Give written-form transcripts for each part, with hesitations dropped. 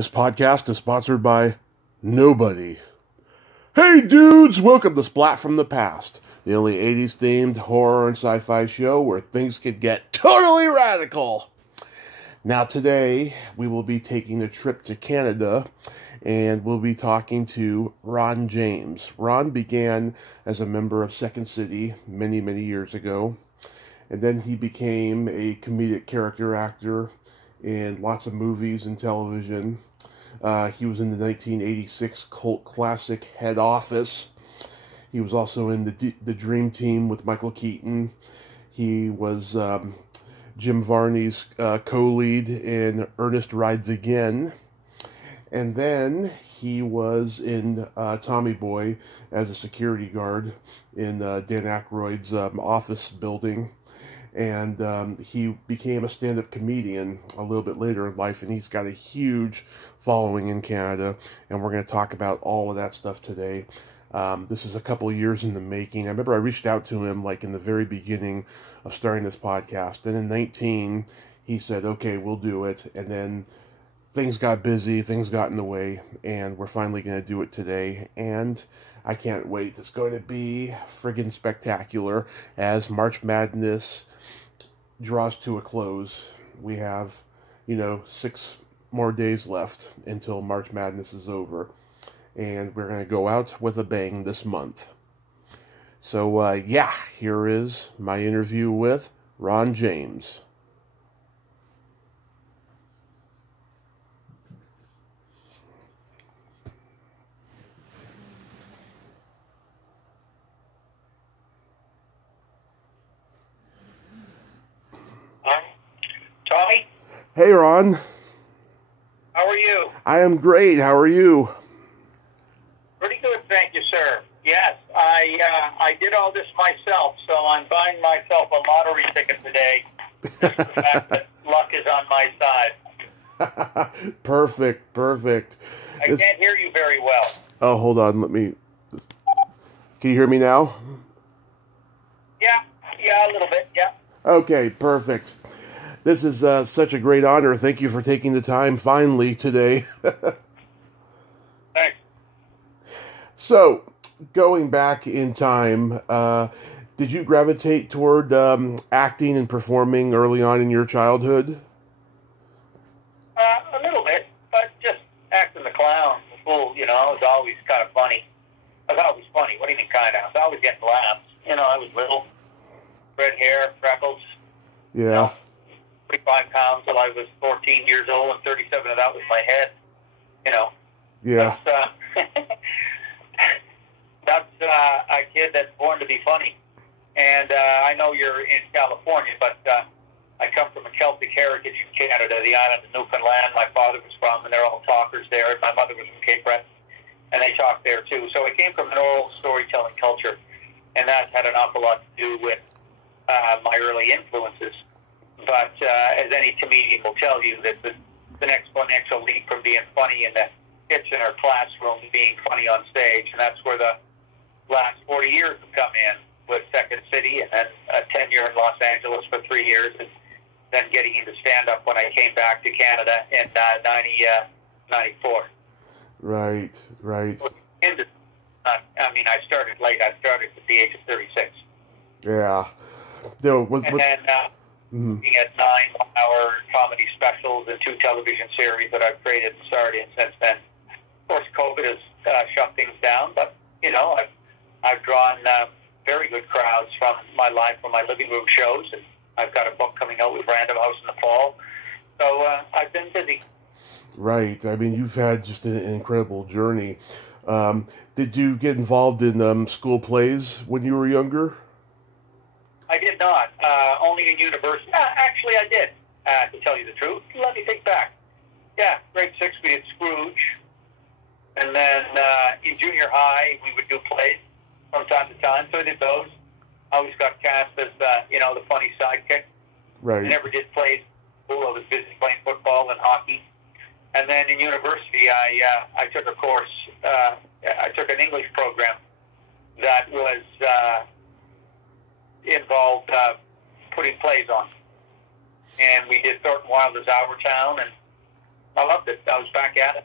This podcast is sponsored by nobody. Hey dudes, welcome to Splat from the Past, the only 80s themed horror and sci-fi show where things could get totally radical. Now today, we will be taking a trip to Canada, and we'll be talking to Ron James. Ron began as a member of Second City many, many years ago, and then he became a comedic character actor in lots of movies and television. He was in the 1986 cult classic Head Office. He was also in the Dream Team with Michael Keaton. He was Jim Varney's co-lead in Ernest Rides Again. And then he was in Tommy Boy as a security guard in Dan Aykroyd's office building. And he became a stand-up comedian a little bit later in life, and he's got a huge following in Canada, and we're going to talk about all of that stuff today. This is a couple of years in the making. I remember I reached out to him like in the very beginning of starting this podcast, and in 19, he said, okay, we'll do it, and then things got busy, things got in the way, and we're finally going to do it today, and I can't wait. It's going to be friggin' spectacular as March Madness draws to a close. We have, 6 more days left until March Madness is over, and we're going to go out with a bang this month. So, here is my interview with Ron James. Tommy? Hey, Ron. How are you? I am great. How are you? Pretty good, thank you, sir. Yes, I did all this myself, so I'm buying myself a lottery ticket today. Just the fact that luck is on my side. Perfect. I can't hear you very well. Oh, hold on. Can you hear me now? Yeah, a little bit, yeah. Okay, perfect. This is such a great honor. Thank you for taking the time finally today. Thanks. So, going back in time, did you gravitate toward acting and performing early on in your childhood? A little bit, but just acting the clown, the fool, it was always kind of funny. I was always funny. What do you mean kind of? I was always getting laughs. I was little, red hair, freckles. Yeah. 35 pounds till I was 14 years old, and 37 of that was my head. Yeah. That's a kid that's born to be funny. And I know you're in California, but I come from a Celtic heritage in Canada, the island of Newfoundland. My father was from, and they're all talkers there. And my mother was from Cape Breton, and they talk there too. So I came from an oral storytelling culture, and that had an awful lot to do with my early influences. But as any comedian will tell you, that an exponential leap from being funny in the kitchen or classroom to being funny on stage, and that's where the last 40 years have come in with Second City, and then a tenure in Los Angeles for 3 years, and then getting into stand-up when I came back to Canada in 94. Right. I started late. I started at the age of 36. Yeah. Looking at 9 one-hour comedy specials and 2 television series that I've created and starred in since then. Of course, COVID has shut things down, but, I've drawn very good crowds from my living room shows, and I've got a book coming out with Random House in the fall. So I've been busy. Right. You've had just an incredible journey. Did you get involved in school plays when you were younger? I did not. Only in university. Actually, I did, to tell you the truth. Let me think back. Yeah, grade 6 we did Scrooge. And then in junior high, we would do plays from time to time. So I did those. I always got cast as, the funny sidekick. Right. I never did plays. I was busy playing football and hockey. And then in university, I took a course. I took an English program that was involved putting plays on. And we did Thornton Wilder's Our Town, and I loved it. I was back at it.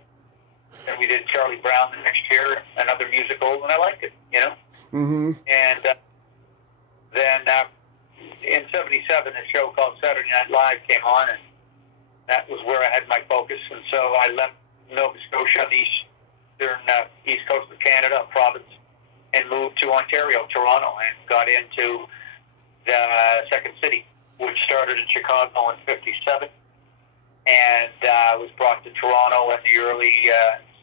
And we did Charlie Brown the next year, another musical, and I liked it, you know? Mm-hmm. And then in 77, a show called Saturday Night Live came on, and that was where I had my focus. And so I left Nova Scotia on the east coast of Canada, a province, and moved to Ontario, Toronto, and got into the Second City, which started in Chicago in 57, and was brought to Toronto in the early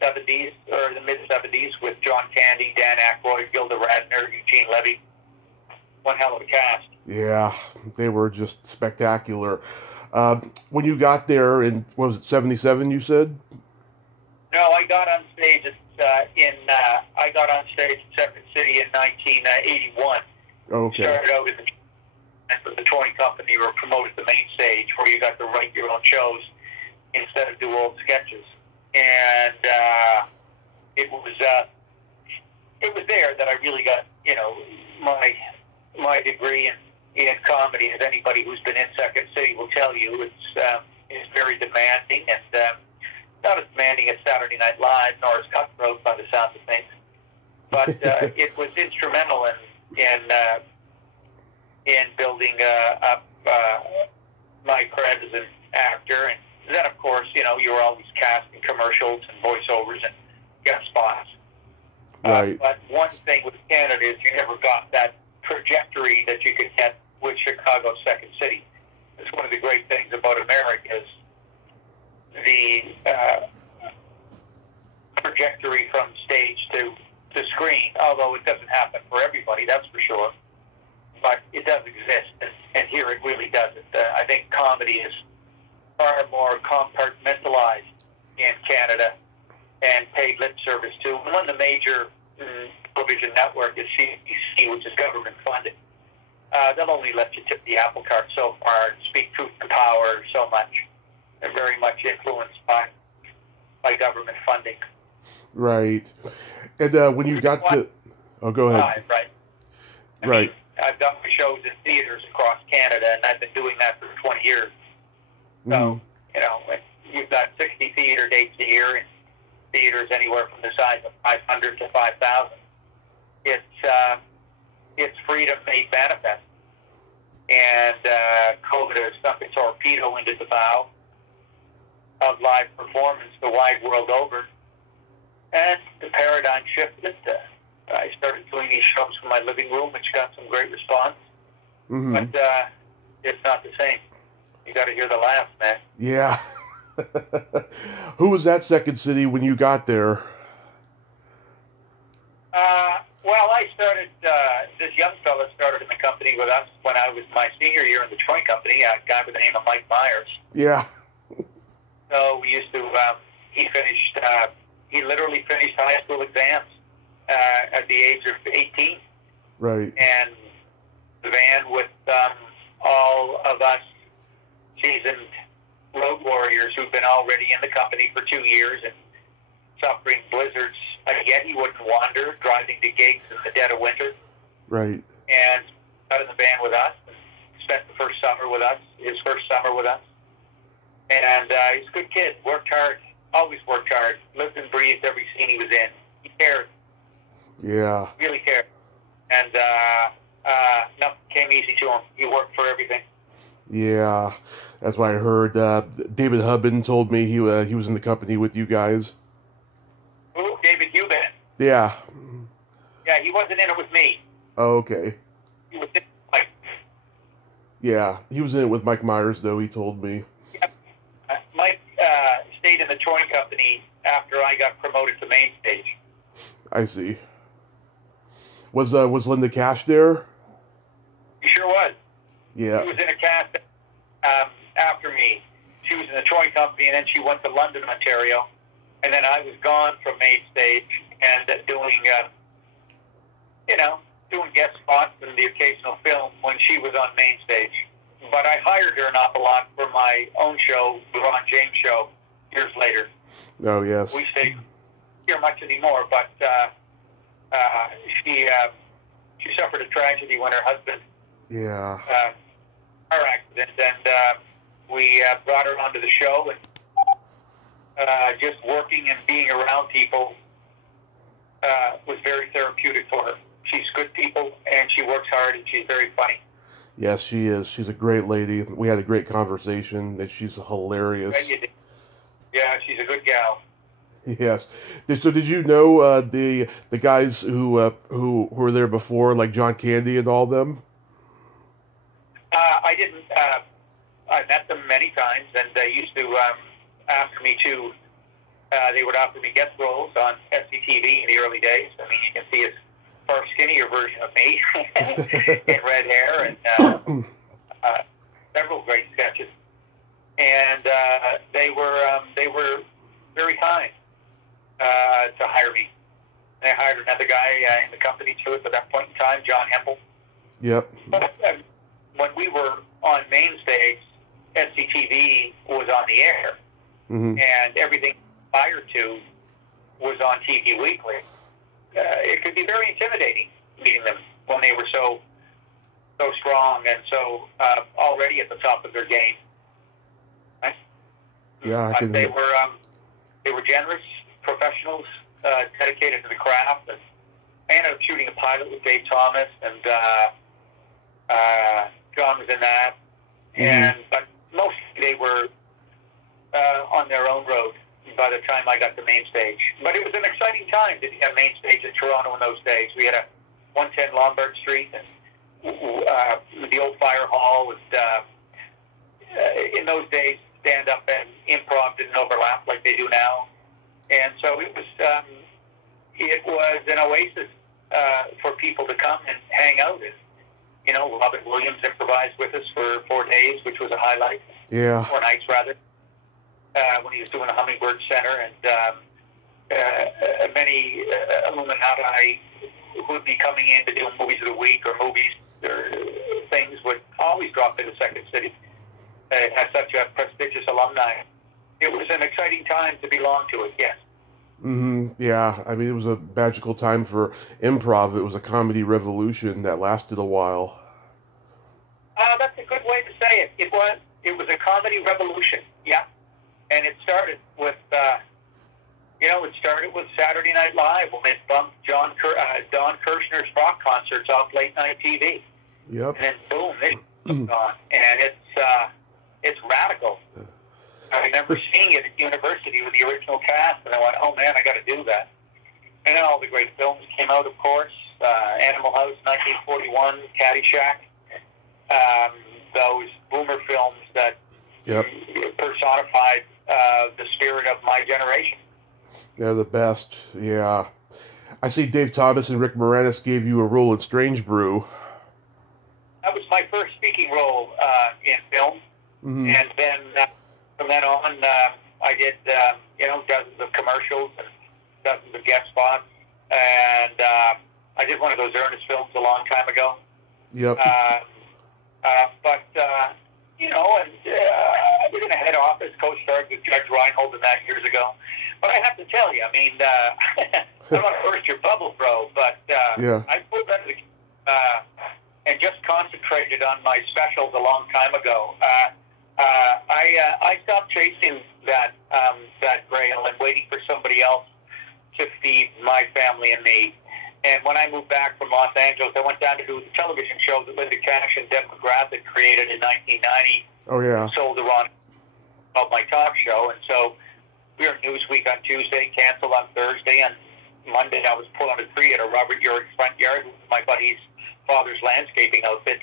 70s, or the mid-70s, with John Candy, Dan Aykroyd, Gilda Radner, Eugene Levy. One hell of a cast. Yeah, they were just spectacular. When you got there in, what was it, 77, you said? No, I got on stage I got on stage in Second City in 1981. Okay. Started out with the touring company, were promoted to the main stage, where you got to write your own shows instead of do old sketches. And it was there that I really got, you know, my degree in comedy. As anybody who's been in Second City will tell you, it's very demanding, and not as demanding as Saturday Night Live, nor as cutthroat by the sound of things. But it was instrumental in building up my cred as an actor. And then, of course, you know, you were always casting commercials and voiceovers and guest spots. Right. But one thing with Canada is you never got that trajectory that you could get with Chicago's Second City. It's one of the great things about America is the trajectory from stage to screen, although it doesn't happen for everybody, that's for sure. But it does exist, and here it really doesn't. I think comedy is far more compartmentalized in Canada and paid lip service to. One of the major television network is CBC, which is government funded. They'll only let you tip the apple cart so far and speak truth to power so much. They're very much influenced by government funding. Right. And when you got to... Oh, go ahead. Right. I mean, I've done my shows in theaters across Canada, and I've been doing that for 20 years. So, you know, you've got 60 theater dates a year in theaters anywhere from the size of 500 to 5,000. It's freedom made manifest. And COVID has sunk a torpedo into the bow of live performance the wide world over. And the paradigm shifted. I started doing these shows from my living room, which got some great response. Mm-hmm. But it's not the same. You got to hear the laughs, man. Yeah. Who was that Second City when you got there? Well, I started, this young fella started in the company with us when I was my senior year in the touring company, a guy by the name of Mike Myers. Yeah. So we used to, he literally finished high school exams at the age of 18. Right. And the van with all of us seasoned road warriors who've been already in the company for 2 years and suffering blizzards. Yet he wouldn't wander, driving to gigs in the dead of winter. Right. And got in the van with us and spent the first summer with us, his first summer with us. And he's a good kid, worked hard, always worked hard, lived and breathed every scene he was in. He cared. Yeah. Really cared. And nothing came easy to him. He worked for everything. Yeah. That's why I heard David Hubin told me he was in the company with you guys. Who? David Hubin. Yeah. Yeah, he wasn't in it with me. Oh, okay. He was in it with Mike. Yeah, he was in it with Mike Myers, though, he told me. Yep. Mike stayed in the touring company after I got promoted to main stage. I see. Was Linda Cash there? He sure was. Yeah. She was in a cast after me. She was in the touring company, and then she went to London, Ontario. And then I was gone from main stage and doing guest spots and the occasional film when she was on main stage. But I hired her an awful lot for my own show, the Ron James Show, years later. Oh, yes. We stayed here much anymore, but she suffered a tragedy when her husband car accident, and we brought her onto the show, and just working and being around people was very therapeutic for her. She's good people, and she works hard, and she's very funny. Yes, she is. She's a great lady. We had a great conversation, and she's hilarious. Yeah, she's a good gal. Yes. So, did you know the guys who were there before, like John Candy and all them? I didn't. I met them many times, and they used to ask me to. They would offer me guest roles on SCTV in the early days. I mean, you can see a far skinnier version of me in red hair and several great sketches. And they were very kind to hire me. They hired another guy in the company too at that point in time, John Hempel. Yep. But when we were on main stage, SCTV was on the air, and everything prior to was on TV Weekly. It could be very intimidating meeting them when they were so strong and so already at the top of their game. Right? Yeah, they were generous professionals, dedicated to the craft, and I ended up shooting a pilot with Dave Thomas, and John was in that. But mostly they were on their own road by the time I got to main stage. But it was an exciting time to be at main stage in Toronto in those days. We had a 110 Lombard Street and the old fire hall. In those days, stand-up and improv didn't overlap like they do now. And so it was an oasis for people to come and hang out. And, you know, Robin Williams improvised with us for 4 days, which was a highlight. Yeah. 4 nights, rather. When he was doing the Hummingbird Center, and many Illuminati who would be coming in to do movies of the week or movies or things would always drop into Second City. It has such a prestigious alumni. It was an exciting time to belong to it, yes. Yeah, I mean, it was a magical time for improv. It was a comedy revolution that lasted a while. That's a good way to say it. It was a comedy revolution, yeah. And it started with, Saturday Night Live when it bumped Don Kirshner's rock concerts off late night TV. Yep. And then boom, this is gone. And it's radical. I remember seeing it at university with the original cast, and I went, oh man, I got to do that. And then all the great films came out, of course. Animal House, 1941, Caddyshack. Those boomer films that personified the spirit of my generation. They're the best, yeah. I see Dave Thomas and Rick Moranis gave you a role in Strange Brew. That was my first speaking role in film. And then from then on, I did, dozens of commercials and dozens of guest spots. And I did one of those Ernest films a long time ago. Yep. I was in a head office, co-starred with Judge Reinhold in that years ago. But I have to tell you, I mean, I don't want to burst your bubble, bro, but I pulled out of the and just concentrated on my specials a long time ago. I stopped chasing that grail and waiting for somebody else to feed my family and me. And when I moved back from Los Angeles, I went down to do the television show that Linda Cash and Deb McGrath had created in 1990. Oh, yeah. Sold the Ron of my talk show. And so we were Newsweek on Tuesday, canceled on Thursday. And Monday I was pulling a tree at a Robert York's front yard with my buddy's father's landscaping outfit.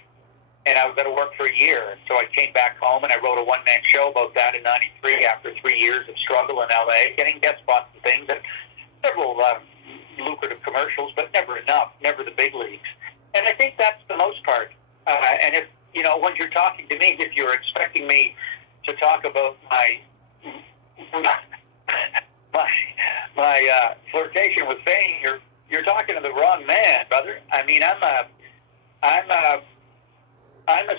And I was going to work for a year. And so I came back home and I wrote a one-man show about that in 93 after 3 years of struggle in L.A., getting guest spots and things. And several lucrative commercials, but never enough, never the big leagues. And I think that's the most part. And if, when you're talking to me, if you're expecting me to talk about my flirtation with fame, you're talking to the wrong man, brother. I mean, I'm a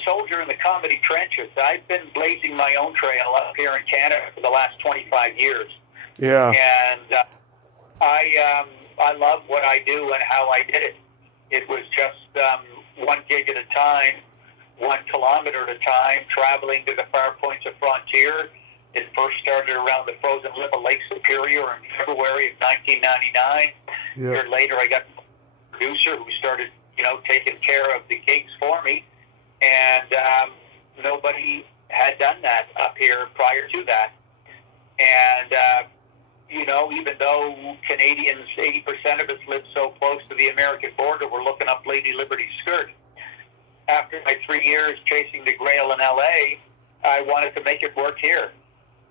soldier in the comedy trenches. I've been blazing my own trail up here in Canada for the last 25 years. Yeah. And I love what I do and how I did it. It was just one gig at a time, 1 kilometer at a time, traveling to the far points of frontier, It first started around the frozen lip of Lake Superior in February of 1999. A year later, I got a producer who started, taking care of the gigs for me. And nobody had done that up here prior to that. And, even though Canadians, 80% of us live so close to the American border, we're looking up Lady Liberty's skirt. After my 3 years chasing the Grail in L.A., I wanted to make it work here.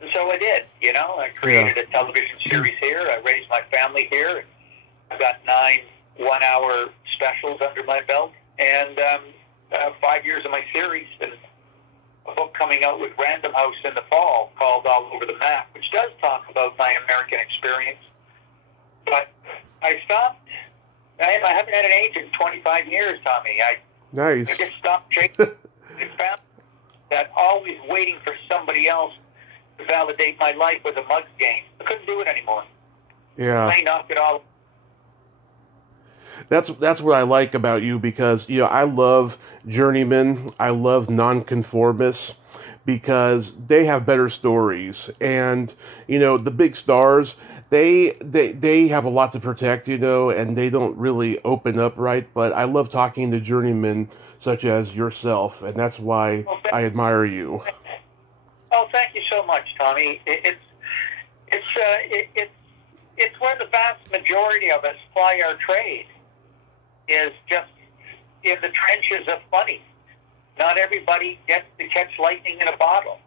And so I did, I created a television series here. I raised my family here. I've got 9 one-hour specials under my belt and 5 years of my series and a book coming out with Random House in the fall called All Over the Map, which does talk about my American experience. But I stopped. I haven't had an agent in 25 years, Tommy. Nice. I just stopped chasing. I found that always waiting for somebody else to validate my life with a mug game. I couldn't do it anymore. Yeah. I knocked it all. That's what I like about you, because I love journeymen, I love nonconformists, because they have better stories, and the big stars, they have a lot to protect, and they don't really open up right. But I love talking to journeymen such as yourself, and that's why I admire you. Oh, thank you so much, Tommy. It's where the vast majority of us ply our trade, is just in the trenches of funny. Not everybody gets to catch lightning in a bottle.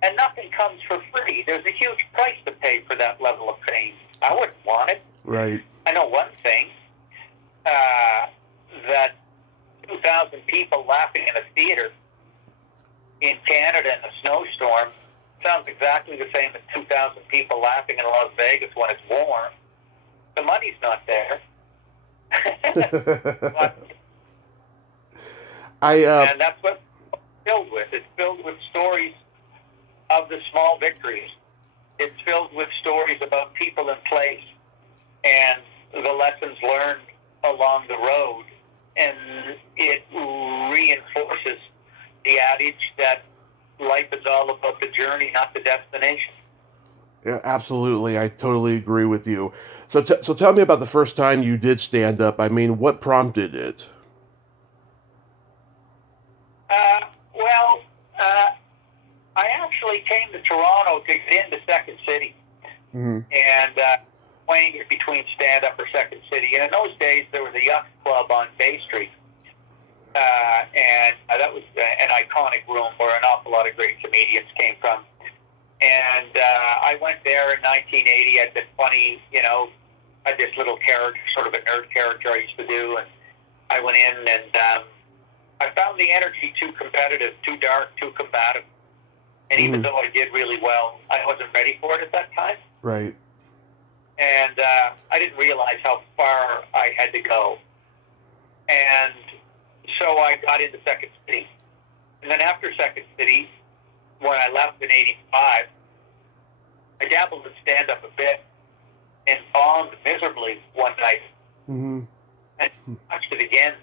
And nothing comes for free. There's a huge price to pay for that level of fame. I wouldn't want it. Right. I know one thing, that 2,000 people laughing in a theater in Canada in a snowstorm sounds exactly the same as 2,000 people laughing in Las Vegas when it's warm. The money's not there. And that's what it's filled with. It's filled with stories of the small victories. It's filled with stories about people in place and the lessons learned along the road. And it reinforces the adage that life is all about the journey, not the destination. Yeah, absolutely. I totally agree with you. So tell me about the first time you did stand up. I mean, what prompted it? I actually came to Toronto to get into Second City. Mm-hmm. And weighing it between stand-up or Second City. And in those days, there was a yacht club on Bay Street. And that was an iconic room where an awful lot of great comedians came from. And I went there in 1980. I'd been funny, I had this little character, sort of a nerd character I used to do. And I went in and I found the energy too competitive, too dark, too combative. And even though I did really well, I wasn't ready for it at that time. Right. And I didn't realize how far I had to go. And so I got into Second City. And then after Second City, when I left in 85, I dabbled in stand-up a bit and bombed miserably one night. Mm-hmm. And watched it again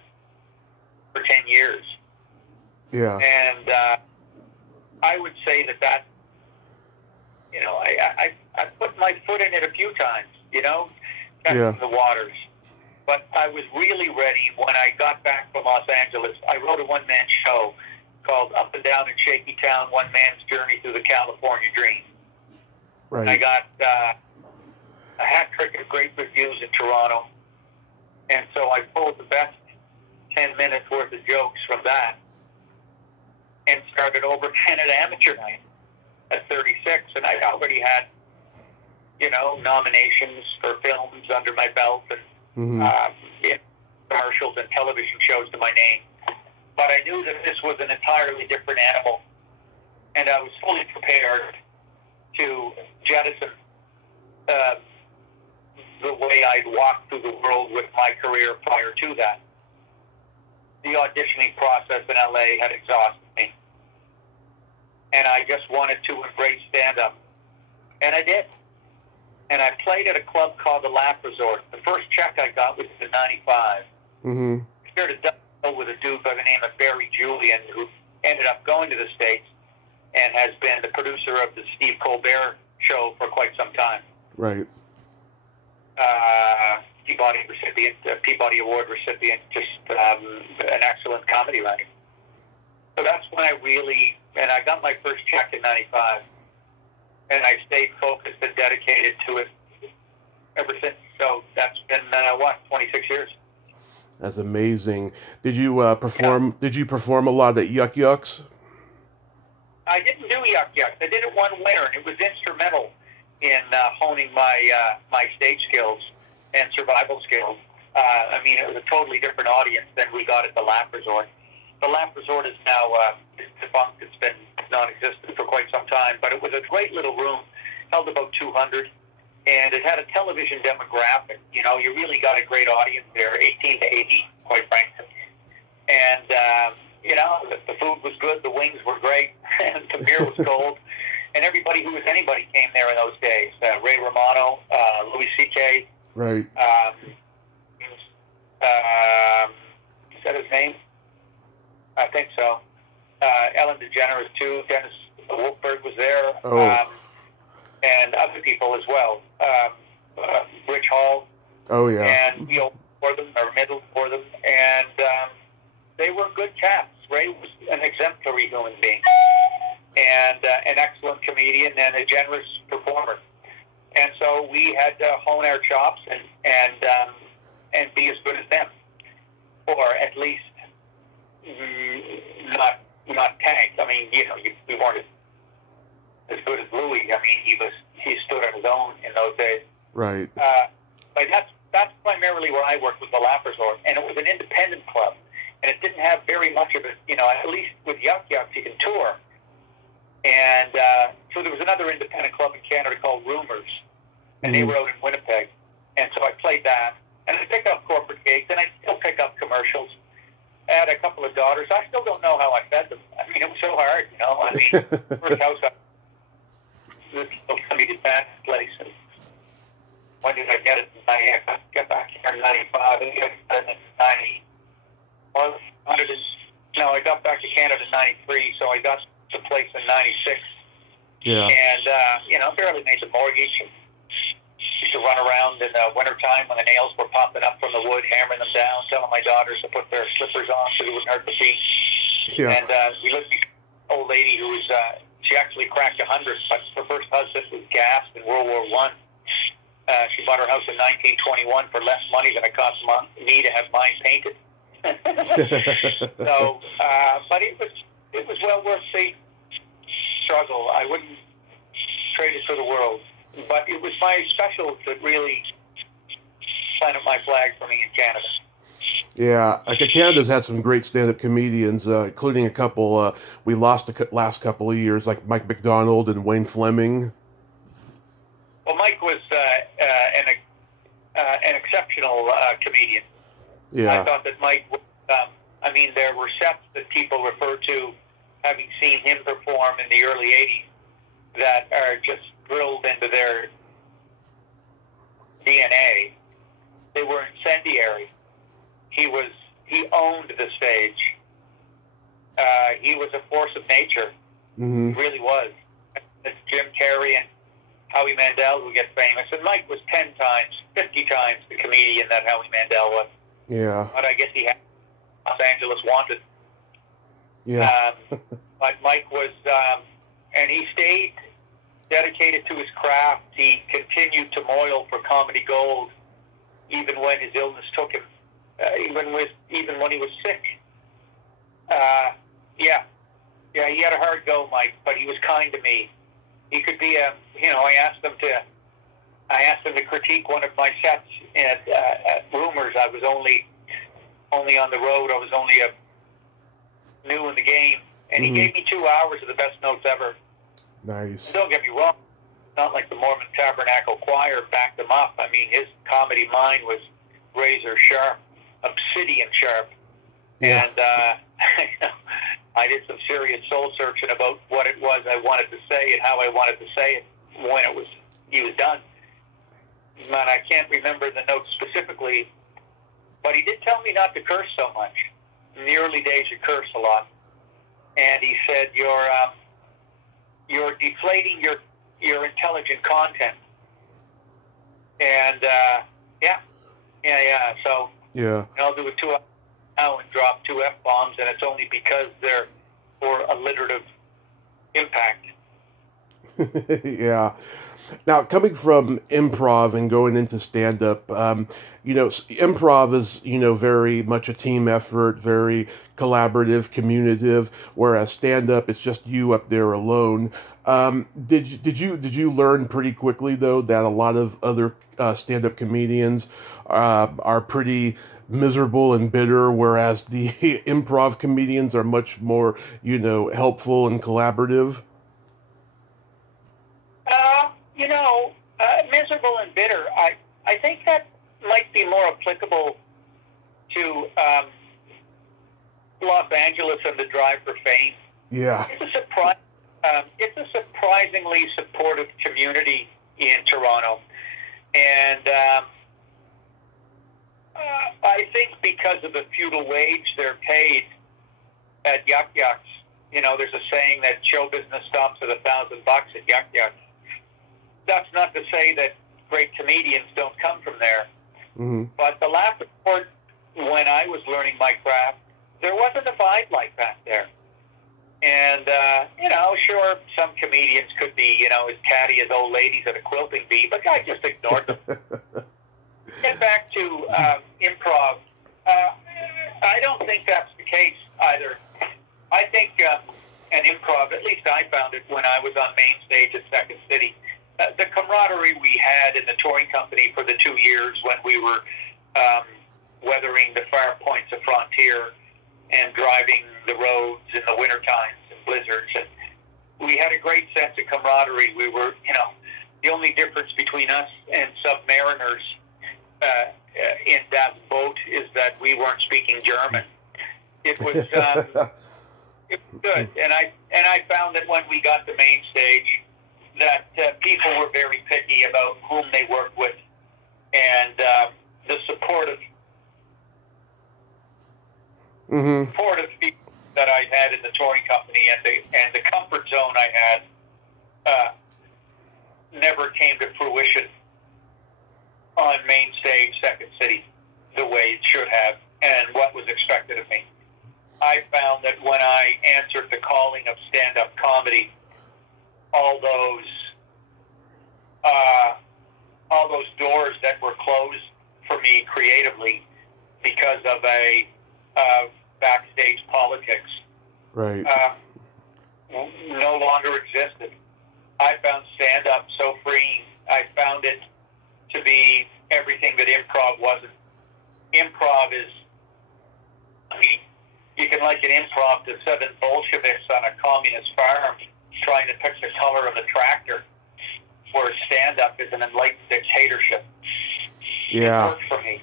for 10 years. Yeah. And I would say that I put my foot in it a few times, testing the waters. But I was really ready when I got back from Los Angeles. I wrote a one-man show called Up and Down in Shaky Town, One Man's Journey Through the California Dream. Right. I got a hat trick of great reviews in Toronto. And so I pulled the best 10 minutes worth of jokes from that and started over Canada Amateur Night at 36. And I already had, nominations for films under my belt and commercials and television shows to my name. But I knew that this was an entirely different animal, and I was fully prepared to jettison the way I'd walked through the world with my career prior to that. The auditioning process in LA had exhausted me, and I just wanted to embrace stand-up, and I did. And I played at a club called the Laugh Resort. The first check I got was in 95. Mm-hmm. I shared a double with a dude by the name of Barry Julian, who ended up going to the States. and has been the producer of the Steve Colbert Show for quite some time. Right. Peabody Award recipient, just an excellent comedy writer. So that's when I got my first check in 95, and I stayed focused and dedicated to it ever since. So that's been, 26 years. That's amazing. Did you perform? Yeah. Did you perform a lot at Yuck Yucks? I didn't do Yuck Yucks. I did it one winter, and it was instrumental in honing my stage skills and survival skills. I mean, it was a totally different audience than we got at the Lap Resort. The Lap Resort is now defunct. It's been non-existent for quite some time, but it was a great little room, held about 200, and it had a television demographic. You know, you really got a great audience there, 18 to 80, quite frankly. And, you know, the food was good, the wings were great, and the beer was cold. And everybody who was anybody came there in those days. Ray Romano, Louis C.K. Right. Is that his name? I think so. Ellen DeGeneres, too. Dennis Wolfberg was there. Oh. And other people as well. Rich Hall. Oh, yeah. And we opened for them, or middle for them. And they were good chaps. Ray was an exemplary human being. And an excellent comedian and a generous performer. And so we had to hone our chops and be as good as them. Or at least not tank. I mean, you know, we weren't as good as Louis. I mean, he stood on his own in those days. Right. But that's primarily where I worked with the Lap Resort, and it was an independent club, and it didn't have very much of it. You know, at least with Yuck Yucks, you can tour. And so there was another independent club in Canada called Rumors, and they were out in Winnipeg. And so I played that, and I picked up corporate gigs, and I still pick up commercials. I had a couple of daughters. I still don't know how I fed them. I mean, it was so hard, you know. I mean, first house this comedy band place, and when did I get it? I got back here in 95. I think I got it in 90. Well, I got back to Canada in 93, so I got the place in 96. Yeah. And, you know, barely made the mortgage. Used to run around in the wintertime when the nails were popping up from the wood, hammering them down, telling my daughters to put their slippers on so they wouldn't hurt the feet. Yeah. And we lived with an old lady who was, she actually cracked 100, but her first husband was gassed in World War I. She bought her house in 1921 for less money than it cost me to have mine painted. So, but it was well worth the struggle. I wouldn't trade it for the world. But it was my special that really planted my flag for me in Canada. Yeah, Canada's had some great stand-up comedians, including a couple we lost the last couple of years, like Mike Mcdonald and Wayne Fleming. Well, Mike was an exceptional comedian. Yeah. I thought that Mike was, I mean, there were sets that people refer to, having seen him perform in the early 80s, that are just drilled into their DNA. They were incendiary. He owned the stage. He was a force of nature. Mm-hmm. He really was. It's Jim Carrey and Howie Mandel who get famous, and Mike was 10 times, 50 times the comedian that Howie Mandel was. Yeah. But I guess he had Los Angeles wanted. Yeah. But Mike was, and he stayed dedicated to his craft. He continued to moil for comedy gold, even when his illness took him, even when he was sick. Yeah, he had a hard go, Mike, but he was kind to me. He could be I asked him to critique one of my sets at Rumors. I was only on the road. I was only new in the game, and he gave me 2 hours of the best notes ever. Nice. Don't get me wrong. It's not like the Mormon Tabernacle Choir backed him up. I mean, his comedy mind was razor sharp, obsidian sharp. Yeah. And I did some serious soul searching about what it was I wanted to say and how I wanted to say it when he was done. And I can't remember the notes specifically, but he did tell me not to curse so much. In the early days, you curse a lot. And he said, you're deflating your intelligent content. And So I'll do a 2 hour now and drop 2 F-bombs, and it's only because they're for alliterative impact. Yeah. Now, coming from improv and going into stand-up, improv is, very much a team effort, very collaborative, communicative, whereas stand-up, it's just you up there alone. Did you learn pretty quickly, though, that a lot of other stand-up comedians are pretty miserable and bitter, whereas the improv comedians are much more, helpful and collaborative? Miserable and bitter. I think that might be more applicable to Los Angeles and the drive for fame. Yeah. It's a surprisingly supportive community in Toronto, and I think because of the feudal wage they're paid at Yuck Yucks. There's a saying that show business stops at $1,000 at Yuck Yucks. That's not to say that great comedians don't come from there. Mm-hmm. But the Laugh Report, when I was learning my craft, there wasn't a vibe like that there. And, sure, some comedians could be, as catty as old ladies at a quilting bee, but I just ignored them. Get back to improv. I don't think that's the case either. I think an improv, at least I found it when I was on main stage at Second City, the camaraderie we had in the touring company for the 2 years when we were weathering the far points of Frontier and driving the roads in the winter times and blizzards, and we had a great sense of camaraderie. We were, the only difference between us and submariners in that boat is that we weren't speaking German. It was it was good, and I found that when we got to main stage, that people were very picky about whom they worked with, and the supportive people that I had in the touring company and the comfort zone I had never came to fruition on main stage Second City the way it should have and what was expected of me. I found that when I answered the calling of stand-up comedy, all those doors that were closed for me creatively because of backstage politics, right, no longer existed. I found stand-up so freeing. I found it to be everything that improv wasn't. Improv is, you can liken improv to 7 Bolsheviks on a communist farm trying to pick the color of the tractor, where stand-up is an enlightened dictatorship. Yeah. It worked for me.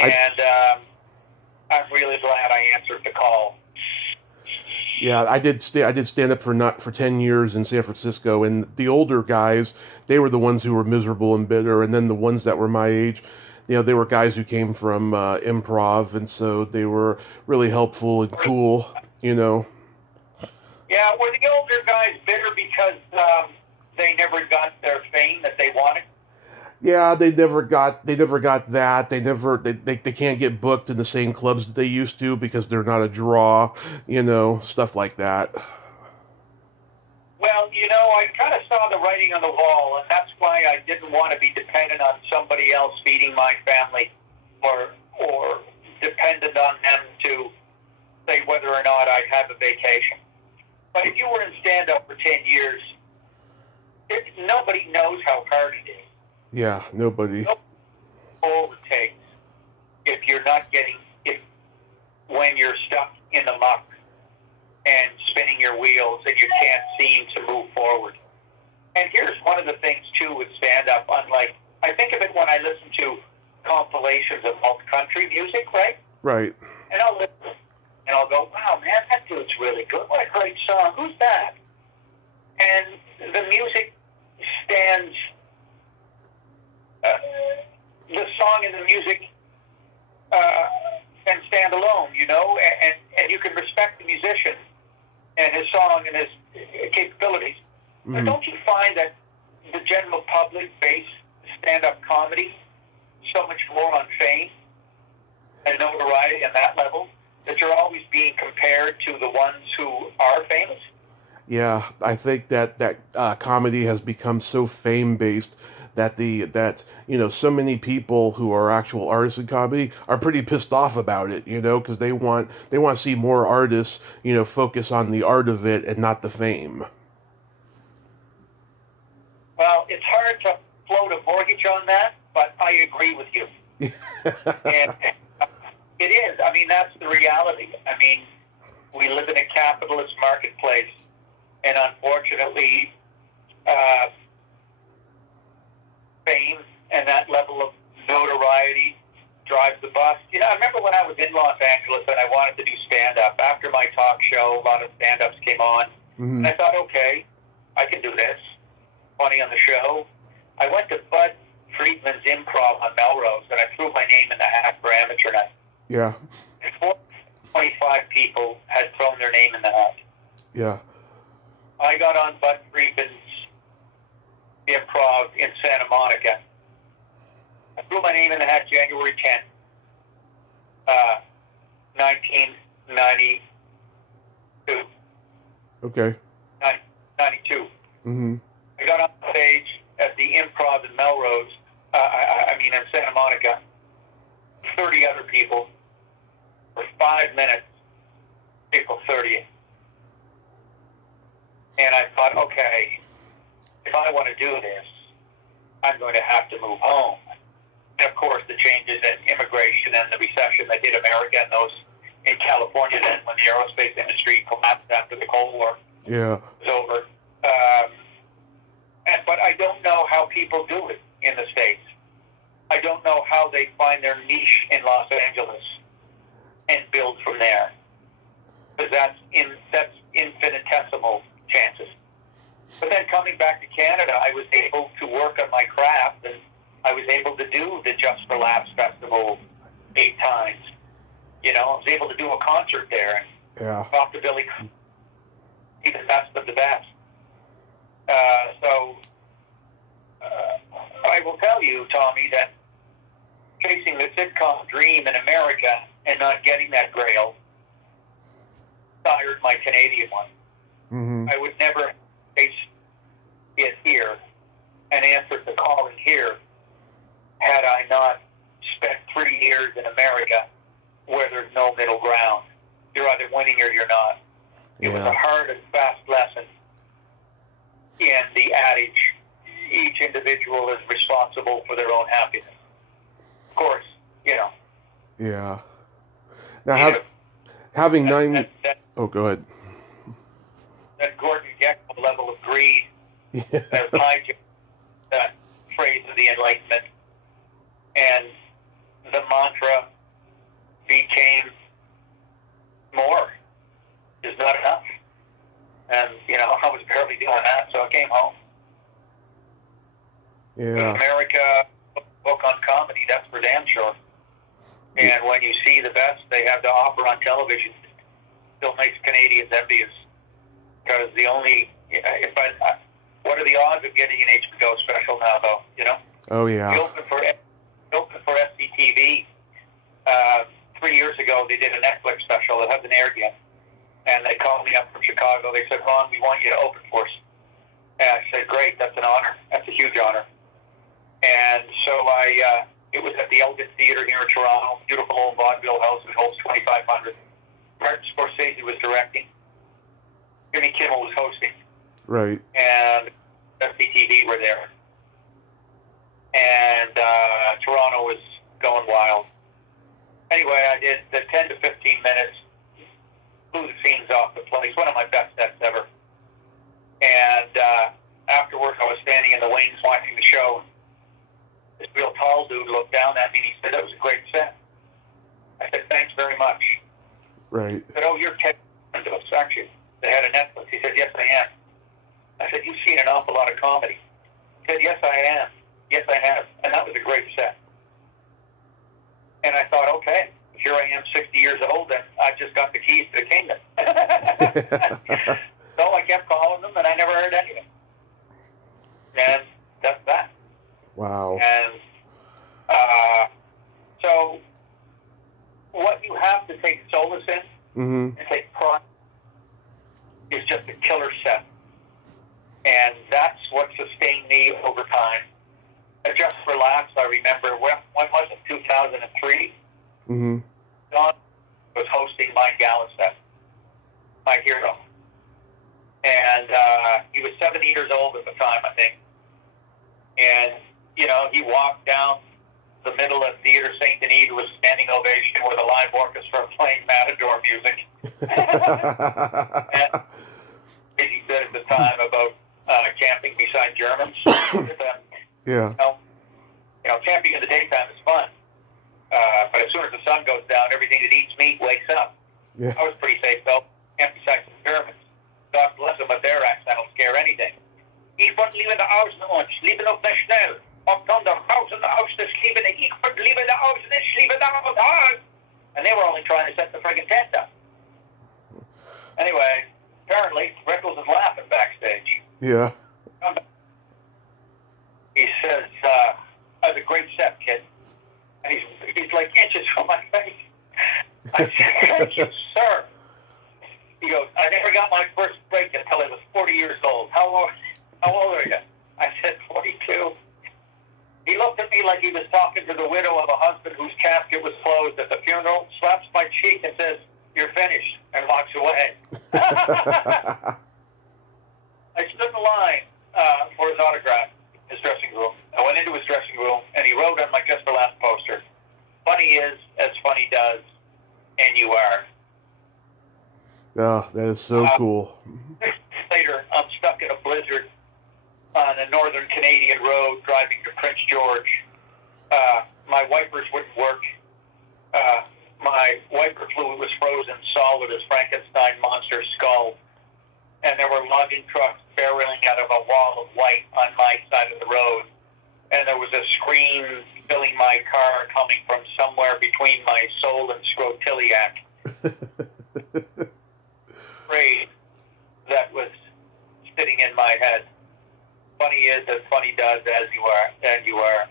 And I'm really glad I answered the call. Yeah, I did stand up for 10 years in San Francisco, and the older guys, they were the ones who were miserable and bitter, and then the ones that were my age, they were guys who came from improv, and so they were really helpful and cool, Yeah, were the older guys bitter because they never got their fame that they wanted? Yeah, they never got that. They can't get booked in the same clubs that they used to because they're not a draw, stuff like that. Well, I kind of saw the writing on the wall, and that's why I didn't want to be dependent on somebody else feeding my family or dependent on them to say whether or not I'd have a vacation. But if you were in stand-up for 10 years, nobody knows how hard it is. Yeah, nobody. All it takes when you're stuck in the muck and spinning your wheels and you can't seem to move forward. And here's one of the things, too, with stand-up, unlike, I think of it when I listen to compilations of alt country music, right? Right. And I'll listen, and I'll go, wow, man, that dude's really good. What a great song. Who's that? And the music stands, the song and the music can stand alone, and you can respect the musician and his song and his capabilities. But don't you find that the general public base stand-up comedy so much more on fame and notoriety on that level that you're always being compared to the ones who are famous? Yeah, I think that comedy has become so fame-based that so many people who are actual artists in comedy are pretty pissed off about it, because they want to see more artists, focus on the art of it and not the fame. Well, it's hard to float a mortgage on that, but I agree with you. And it is. I mean, that's the reality. I mean, we live in a capitalist marketplace, and unfortunately, fame and that level of notoriety drives the bus. I remember when I was in Los Angeles and I wanted to do stand-up. After my talk show, a lot of stand-ups came on, and I thought, okay, I can do this. Funny on the show. I went to Bud Friedman's improv on Melrose, and I threw my name in the hat for amateur night. Yeah. 25 people had thrown their name in the hat. Yeah. I got on Bud Friedman's improv in Santa Monica. I threw my name in the hat January 10th, 1992. Okay. 92. Mm-hmm. I got on stage at the improv in Melrose, in Santa Monica, 30 other people, for 5 minutes, April 30th. And I thought, okay, if I want to do this, I'm going to have to move home. And of course, the changes in immigration and the recession that hit America and those in California then when the aerospace industry collapsed after the Cold War was over. But I don't know how people do it in the States. I don't know how they find their niche in Los Angeles and build from there. Because that's infinitesimal chances. But then coming back to Canada, I was able to work on my craft, and I was able to do the Just for Laughs Festival 8 times. I was able to do a concert there and talk to Billy, be the best of the best. I will tell you, Tommy, that chasing the sitcom dream in America and not getting that grail sired my Canadian one. Mm-hmm. I would never face it here and answered the calling here had I not spent 3 years in America where there's no middle ground. You're either winning or you're not. It was a hard and fast lesson in the adage, each individual is responsible for their own happiness. Of course, Yeah. Now, having nine... Oh, go ahead. That Gordon Gekko level of greed has hijacked that phrase of the Enlightenment, and the mantra became more is not enough. And, I was barely doing that, so I came home. Yeah. America, book on comedy, that's for damn sure. And when you see the best they have to offer on television, it still makes Canadians envious. Because what are the odds of getting an HBO special now, though, Oh, yeah. We opened for SCTV 3 years ago. They did a Netflix special that hasn't aired yet. And they called me up from Chicago. They said, Ron, we want you to open for us. And I said, great, that's an honor. That's a huge honor. And so it was at the Elgin Theatre here in Toronto, beautiful old vaudeville house. It holds 2,500. Martin Scorsese was directing. Jimmy Kimmel was hosting. Right. And SCTV were there. And Toronto was going wild. Anyway, I did the 10 to 15 minutes, blew the scenes off the place, one of my best sets ever. And afterwards, I was standing in the wings watching the show. This real tall dude looked down at me and he said, that was a great set. I said, thanks very much. Right. He said, oh, you're Ted Windows, aren't you? They had a Netflix. He said, yes, I am. I said, you've seen an awful lot of comedy. He said, yes, I am. Yes, I have. And that was a great set. And I thought, okay, here I am 60 years old and I just got the keys to the kingdom. So I kept calling them and I never heard anything. And that's that. Wow. And so what you have to take solace in and take pride is just a killer set. And that's what sustained me over time. Just for laughs, I remember, when was it, 2003? Don was hosting my gala set, my hero. And he was 70 years old at the time, I think. And, you know, he walked down the middle of Theatre St. Denis to a standing ovation with a live orchestra playing Matador music. And he said at the time about camping beside Germans. Yeah. You know, camping in the daytime is fun. But as soon as the sun goes down, everything that eats meat wakes up. Yeah. I was pretty safe, though. Camp beside some Germans. God bless them, but their accent don't scare anything. Ich wollte lieber da außen und lieber noch nicht schnell. Ob dann der Haus und der Haus des Lieben, ich wollte lieber da außen, ich lieber da außen. And they were only trying to set the friggin' tent up. Anyway, apparently, Rickles is laughing backstage. Yeah. He says, that's a great set, kid. And he's like inches from my face. I said, thank you, sir. He goes, I never got my first break until I was 40 years old. How old are you? I said, 42. He looked at me like he was talking to the widow of a husband whose casket was closed at the funeral, slaps my cheek and says, you're finished, and walks away. I stood in line for his autograph in his dressing room. I went into his dressing room, and he wrote on my Just for Laughs poster, funny is as funny does, and you are. Oh, that is so cool. Later, I'm stuck in a blizzard on a northern Canadian road driving to Prince George. My wipers wouldn't work. My wiper fluid was frozen solid as Frankenstein monster's skull. And there were logging trucks barreling out of a wall of white on my side of the road. And there was a scream filling my car coming from somewhere between my soul and scrotiliac. Phrase that was sitting in my head. Funny is as funny does, as you are, and you are.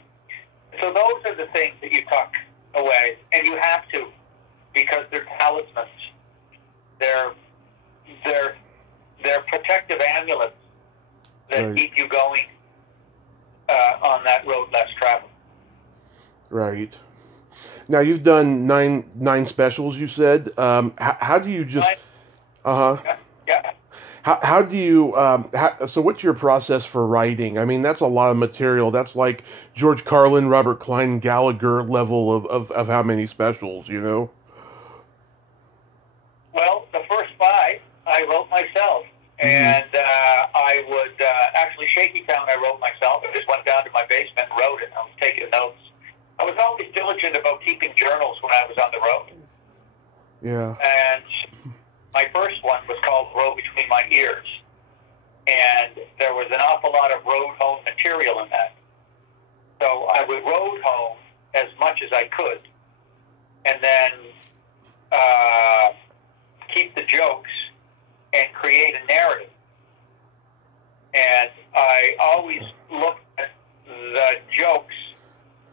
So those are the things that you tuck away, and you have to, because they're talismans. They're protective amulets that keep you going on that road less traveled. Right. Now you've done nine specials. You said. How do you just? Yeah. How do you? So what's your process for writing? I mean, that's a lot of material. That's like George Carlin, Robert Klein, Gallagher level of how many specials, you know? Well, the first 5 I wrote myself, and I would actually Shaky Town I wrote myself. I just went down to my basement and wrote it. I was taking notes. I was always diligent about keeping journals when I was on the road. Yeah. And my first one was called Road Between My Ears. And there was an awful lot of road home material in that. So I would road home as much as I could. And then keep the jokes and create a narrative. And I always looked at the jokes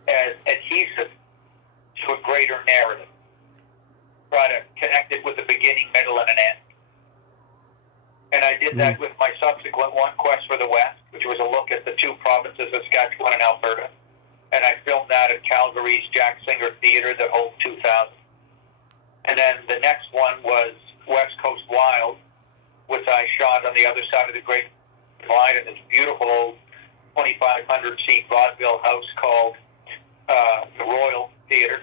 as adhesive to a greater narrative. Try to connect it with a beginning, middle, and an end. And I did that with my subsequent one, Quest for the West, which was a look at the 2 provinces of Saskatchewan and Alberta. And I filmed that at Calgary's Jack Singer Theatre that holds 2,000. And then the next one was West Coast Wild, which I shot on the other side of the Great Divide in this beautiful old 2,500-seat vaudeville house called the Royal Theatre.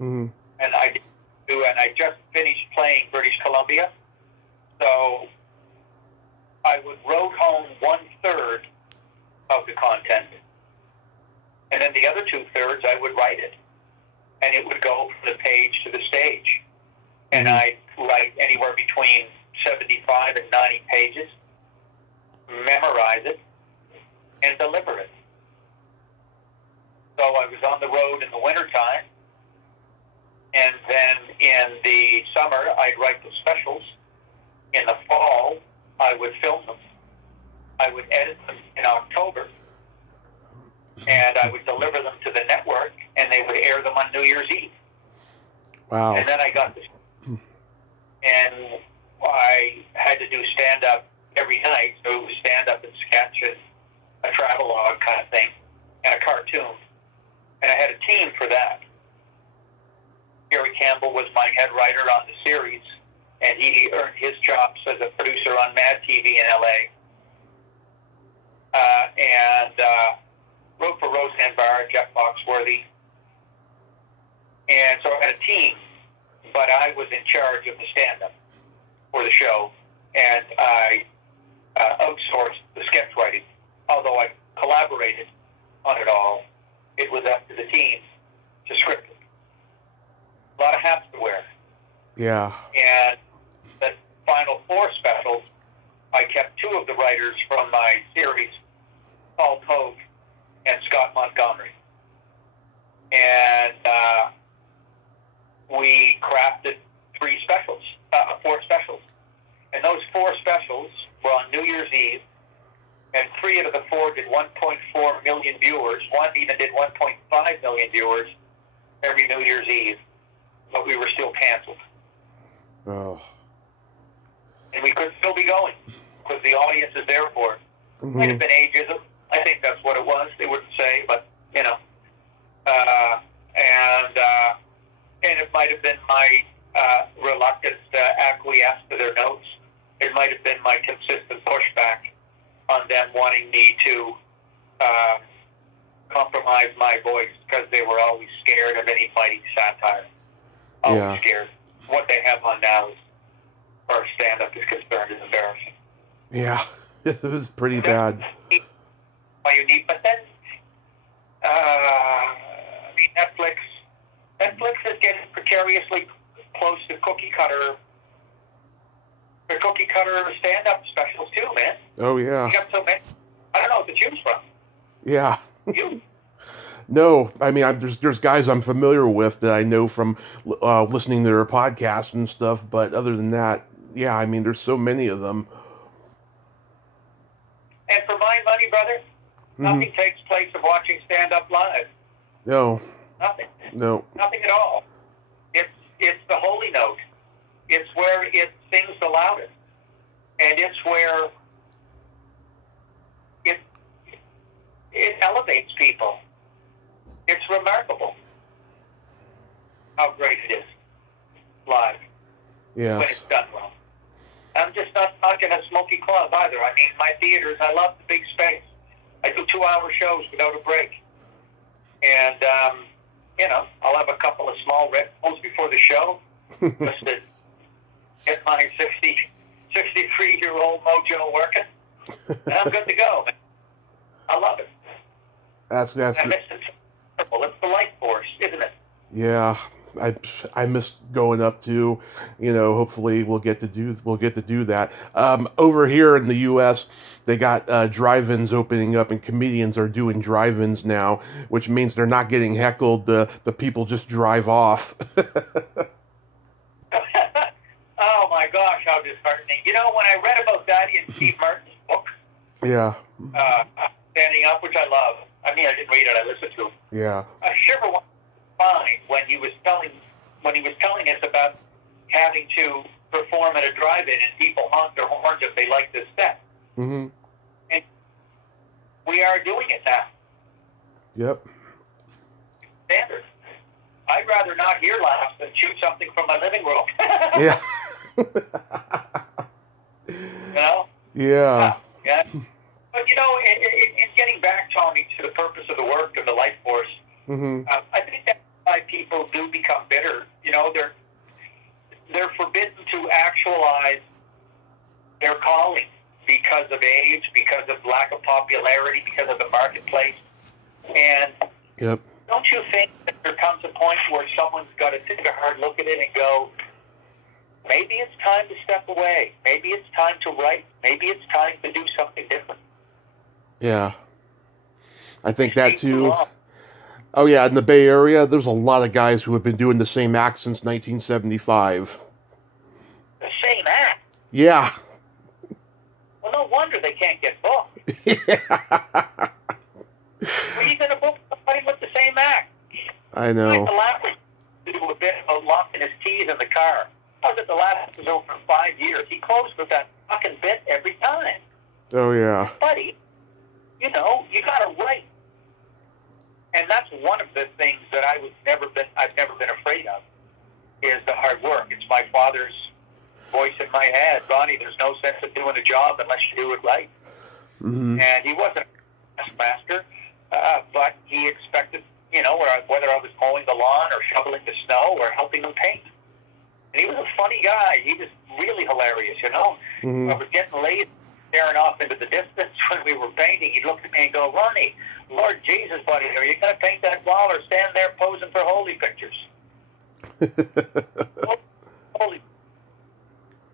And I just finished playing British Columbia. So I would road home 1/3 of the content. And then the other 2/3, I would write it. And it would go from the page to the stage. And I'd write anywhere between 75 and 90 pages, memorize it, and deliver it. So I was on the road in the wintertime. And then in the summer, I'd write the specials. In the fall, I would film them. I would edit them in October. and I would deliver them to the network, and they would air them on New Year's Eve. Wow. And then I got this, and I had to do stand-up every night, so it was stand-up and sketch and a travelogue kind of thing, and a cartoon. And I had a team for that. Gary Campbell was my head writer on the series, and he earned his chops as a producer on Mad TV in L.A. And wrote for Roseanne Barr, Jeff Foxworthy. And so I had a team, but I was in charge of the stand-up for the show, and I outsourced the sketch writing. Although I collaborated on it all, it was up to the team to script it. A lot of hats to wear. Yeah. And the final 4 specials, I kept 2 of the writers from my series, Paul Pogue and Scott Montgomery. And we crafted 4 specials. And those 4 specials were on New Year's Eve, and 3 out of the 4 did 1.4 million viewers. 1 even did 1.5 million viewers every New Year's Eve, but we were still canceled. Oh. And we could still be going, because the audience is there for it. Mm-hmm. Might have been ageism. I think that's what it was. They wouldn't say, but, you know. And it might have been my reluctance to acquiesce to their notes. It might have been my consistent pushback on them wanting me to compromise my voice, because they were always scared of any fighting satire. Always scared. What they have on now, as far as stand-up is concerned, is embarrassing. Yeah, it was pretty bad. Why you need, but then, I mean, Netflix is getting precariously close to cookie cutter stand-up specials too, man. Oh yeah. You got so many. I don't know what to choose from. Yeah. You. No, I mean, there's guys I'm familiar with that I know from listening to their podcasts and stuff, but other than that, yeah, I mean, there's so many of them. And for my money, brother, nothing takes place of watching stand-up live. No. Nothing. No. Nothing at all. It's the holy note. It's where it sings the loudest. And it's where it elevates people. It's remarkable how great it is live Yeah. when it's done well. I'm just not talking a smoky club either. I mean, my theaters, I love the big space. I do 2-hour shows without a break. And, you know, I'll have a couple of small Red Bulls before the show just to get my 63-year-old mojo working. And I'm good to go. I love it. That's I miss it. It's the life force, isn't it? Yeah, I miss going up to, you know, hopefully we'll get to do that. Over here in the U.S., they got drive-ins opening up, and comedians are doing drive-ins now, which means they're not getting heckled. The people just drive off. Oh my gosh, how disheartening! You know, when I read about that in Steve Martin's book, Yeah. Standing Up, which I love. I mean, I didn't read it; I listened to it. Yeah. I shiver one spine when he was telling us about having to perform at a drive-in and people honk their horns if they like this set. Mm-hmm. And we are doing it now. Yep. Standard. I'd rather not hear laughs than shoot something from my living room. Yeah. You know? Yeah. Yeah. But, you know, in getting back, Tommy, to the purpose of the work and the life force, Mm-hmm. I think that's why people do become bitter. You know, they're forbidden to actualize their calling because of age, because of lack of popularity, because of the marketplace. And Yep. don't you think that there comes a point where someone's got to take a hard look at it and go, maybe it's time to step away. Maybe it's time to write. Maybe it's time to do something different. Yeah. I think that too. Oh yeah, in the Bay Area, there's a lot of guys who have been doing the same act since 1975. The same act? Yeah. Well, no wonder they can't get booked. Yeah. Are you going to book somebody with the same act? I know. Like the last one to do a bit about locking his keys in the car. I was at the last episode for 5 years. He closed with that fucking bit every time. Oh, yeah. Buddy, you know, you got to write. And that's one of the things that I've never been afraid of, is the hard work. It's my father's voice in my head. Ronnie, there's no sense of doing a job unless you do it right. Mm-hmm. And he wasn't a master, but he expected, you know, whether I was mowing the lawn or shoveling the snow or helping him paint. And he was a funny guy. He was really hilarious, you know. Mm-hmm. I was getting late, staring off into the distance when we were painting. He'd look at me and go, Ronnie, Lord Jesus, buddy, are you going to paint that wall or stand there posing for holy pictures? Holy.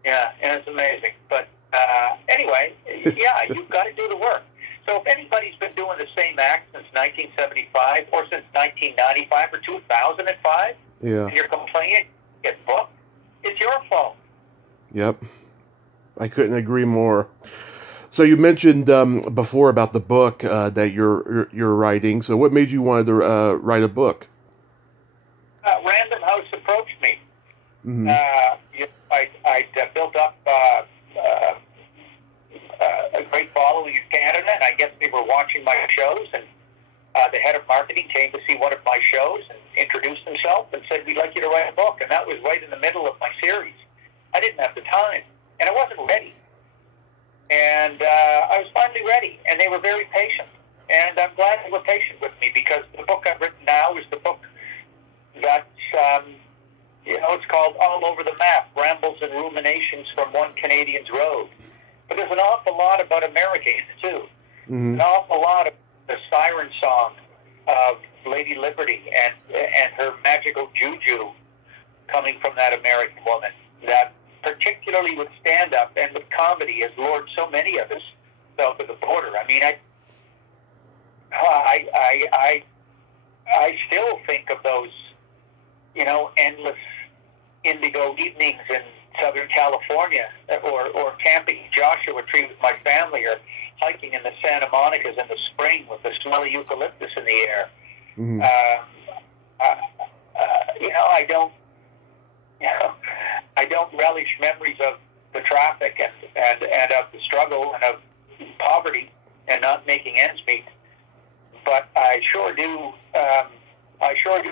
Yeah, and it's amazing. But anyway, yeah, you've got to do the work. So if anybody's been doing the same act since 1975 or since 1995 or 2005, and you're complaining, get booked, it's your fault. Yep. I couldn't agree more. So you mentioned before about the book that you're writing. So what made you want to write a book? Random House approached me. Mm-hmm. I built up a great following in Canada, and I guess they were watching my shows, and the head of marketing came to see one of my shows and introduced himself and said, we'd like you to write a book. And that was right in the middle of my series. I didn't have the time, and I wasn't ready. And I was finally ready, and they were very patient. And I'm glad they were patient with me, because the book I've written now is the book that's, it's called All Over the Map, Rambles and Ruminations from One Canadian's Road. But there's an awful lot about America in it, too. Mm-hmm. An awful lot of the siren song of Lady Liberty and her magical juju coming from that American woman, that particularly with stand-up and with comedy has lured so many of us south of the border. I mean, I still think of those, endless indigo evenings in Southern California, or camping Joshua Tree with my family, or hiking in the Santa Monicas in the spring with the smelly eucalyptus in the air. Mm-hmm. I don't relish memories of the traffic and of the struggle and of poverty and not making ends meet. But I sure do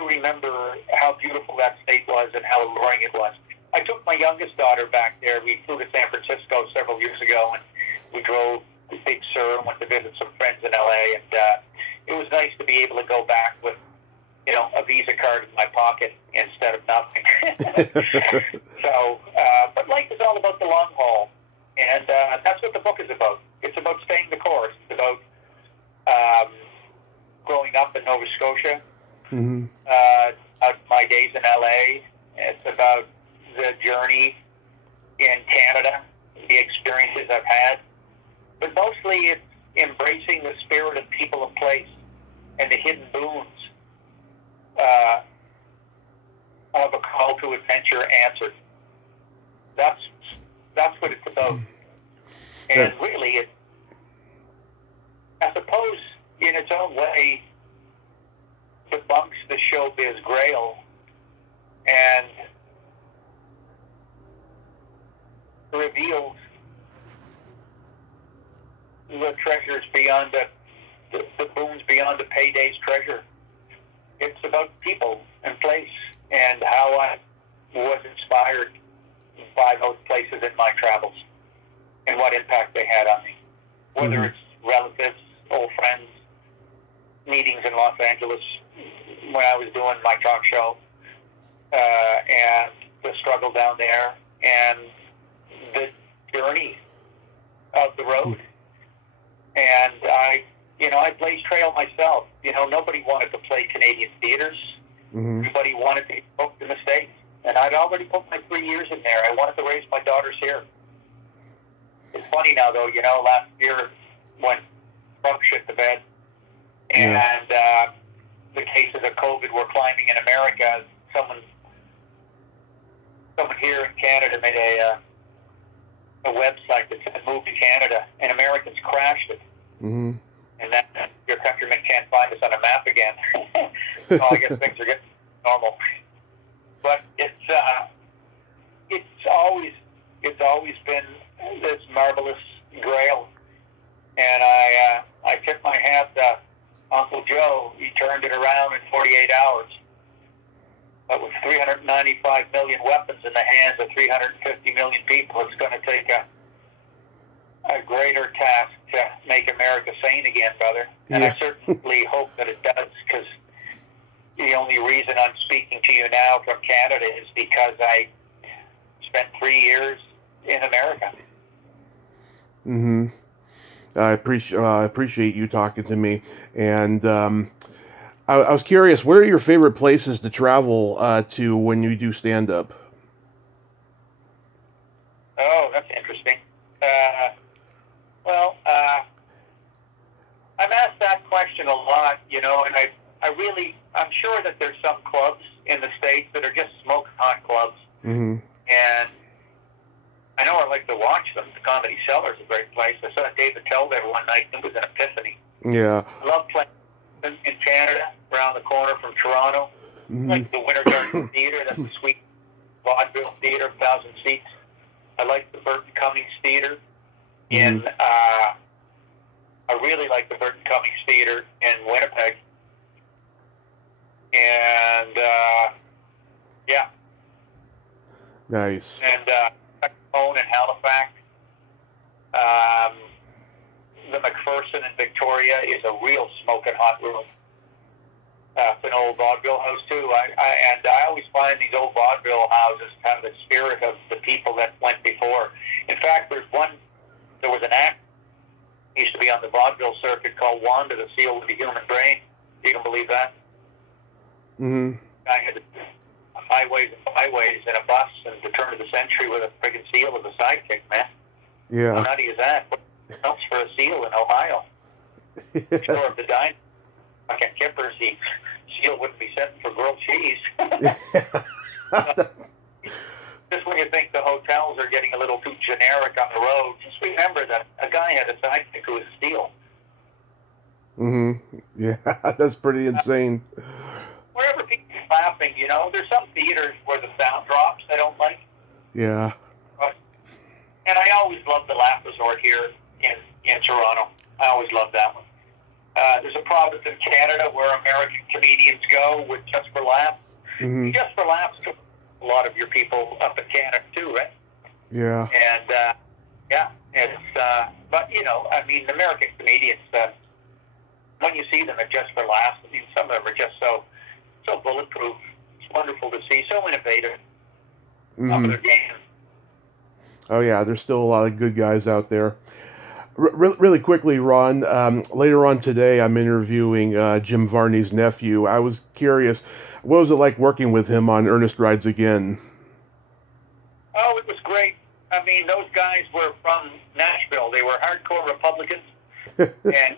remember how beautiful that state was and how alluring it was. I took my youngest daughter back there. We flew to San Francisco several years ago, and we drove to Big Sur and went to visit some friends in L.A., and it was nice to be able to go back with, a Visa card in my pocket instead of nothing. So, but life is all about the long haul, and that's what the book is about. It's about staying the course. It's about growing up in Nova Scotia, mm-hmm. My days in L.A. It's about the journey in Canada, the experiences I've had, but mostly it's embracing the spirit of people and place and the hidden boons of a call to adventure answered. That's what it's about. And really, it, I suppose, in its own way, debunks the showbiz grail and reveals the treasures beyond the boons beyond the payday's treasure. It's about people and place and how I was inspired by those places in my travels and what impact they had on me. Whether mm-hmm. it's relatives, old friends, meetings in Los Angeles when I was doing my talk show, and the struggle down there, and the journey of the road. And I blazed trail myself. Nobody wanted to play Canadian theaters. Mm-hmm. Everybody wanted to be booked in the States. And I'd already put my 3 years in there. I wanted to raise my daughters here. It's funny now, though, last year when Trump shit the bed and the cases of COVID were climbing in America, someone here in Canada made a website that said move to Canada, and Americans crashed it. Mm-hmm. and then your countrymen can't find us on a map again. So I guess things are getting normal. But it's always been this marvelous grail, and I tip my hat to Uncle Joe. He turned it around in 48 hours. But with 395 million weapons in the hands of 350 million people, it's going to take a greater task to make America sane again, brother. And I certainly hope that it does, because the only reason I'm speaking to you now from Canada is because I spent 3 years in America. Mm-hmm. I appreciate you talking to me, and I was curious, what are your favorite places to travel to when you do stand-up? Oh, that's interesting. I'm asked that question a lot, and I'm sure that there's some clubs in the States that are just smoking hot clubs. Mm-hmm. And I know I like to watch them. The Comedy Cellar's a great place. I saw David Tell there one night. It was an epiphany. Yeah. I love playing in Canada, around the corner from Toronto. Mm-hmm. Like the Winter Garden Theatre. That's a sweet vaudeville theatre, 1,000 seats. I like the Burton Cummings Theatre I really like the Burton Cummings Theatre in Winnipeg. And, yeah. Nice. And in Halifax. The McPherson in Victoria is a real smoking hot room. It's an old vaudeville house, too. I always find these old vaudeville houses have the spirit of the people that went before. In fact, there was an act used to be on the vaudeville circuit called Wanda, the Seal with the Human Brain. You can believe that? Mm-hmm. I had highways and byways in a bus and the turn of the century with a friggin' seal as a sidekick, man. Yeah. How nutty is that? What else for a seal in Ohio? Sure, of the dine. Like at Kippers, the seal wouldn't be setting for grilled cheese. Just when you think the hotels are getting a little too generic on the road, just remember that a guy had a sidekick who was a seal. Mm-hmm. Yeah, that's pretty insane. Wherever people are laughing, there's some theaters where the sound drops I don't like. Yeah. And I always love the Laugh Resort here in Toronto. I always love that one. There's a province in Canada where American comedians go with Just for Laughs. Mm-hmm. Just for Laughs took a lot of your people up in Canada too, right? Yeah. And but American comedians, when you see them at Just for Laughs, some of them are just so bulletproof. It's wonderful to see, so innovative. Top of their game. Oh yeah, there's still a lot of good guys out there. Really quickly, Ron, later on today I'm interviewing Jim Varney's nephew. I was curious, what was it like working with him on Ernest Rides Again? Oh, it was great. I mean, those guys were from Nashville. They were hardcore Republicans. And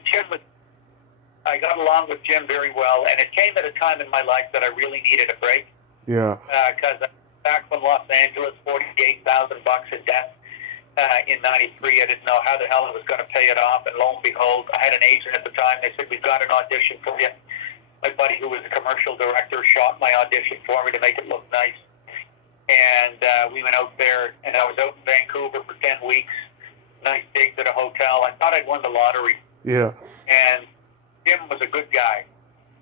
I got along with Jim very well, and it came at a time in my life that I really needed a break. Yeah. Because back from Los Angeles, $48,000 in debt. In '93, I didn't know how the hell I was going to pay it off, and lo and behold, I had an agent at the time. They said, "We've got an audition for you." My buddy, who was a commercial director, shot my audition for me to make it look nice, and we went out there, and I was out in Vancouver for 10 weeks. Nice digs at a hotel. I thought I'd won the lottery. Yeah. And Jim was a good guy,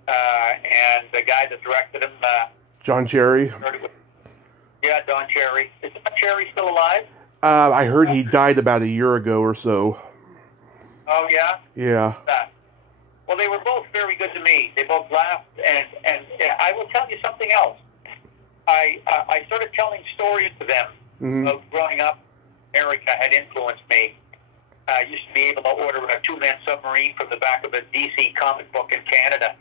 and the guy that directed him, John Cherry. Yeah, Don Cherry. Is Don Cherry still alive? I heard he died about a year ago or so. Oh, yeah? Yeah. Well, they were both very good to me. They both laughed, and I will tell you something else. I started telling stories to them about growing up. America had influenced me. I used to be able to order a two-man submarine from the back of a DC comic book in Canada.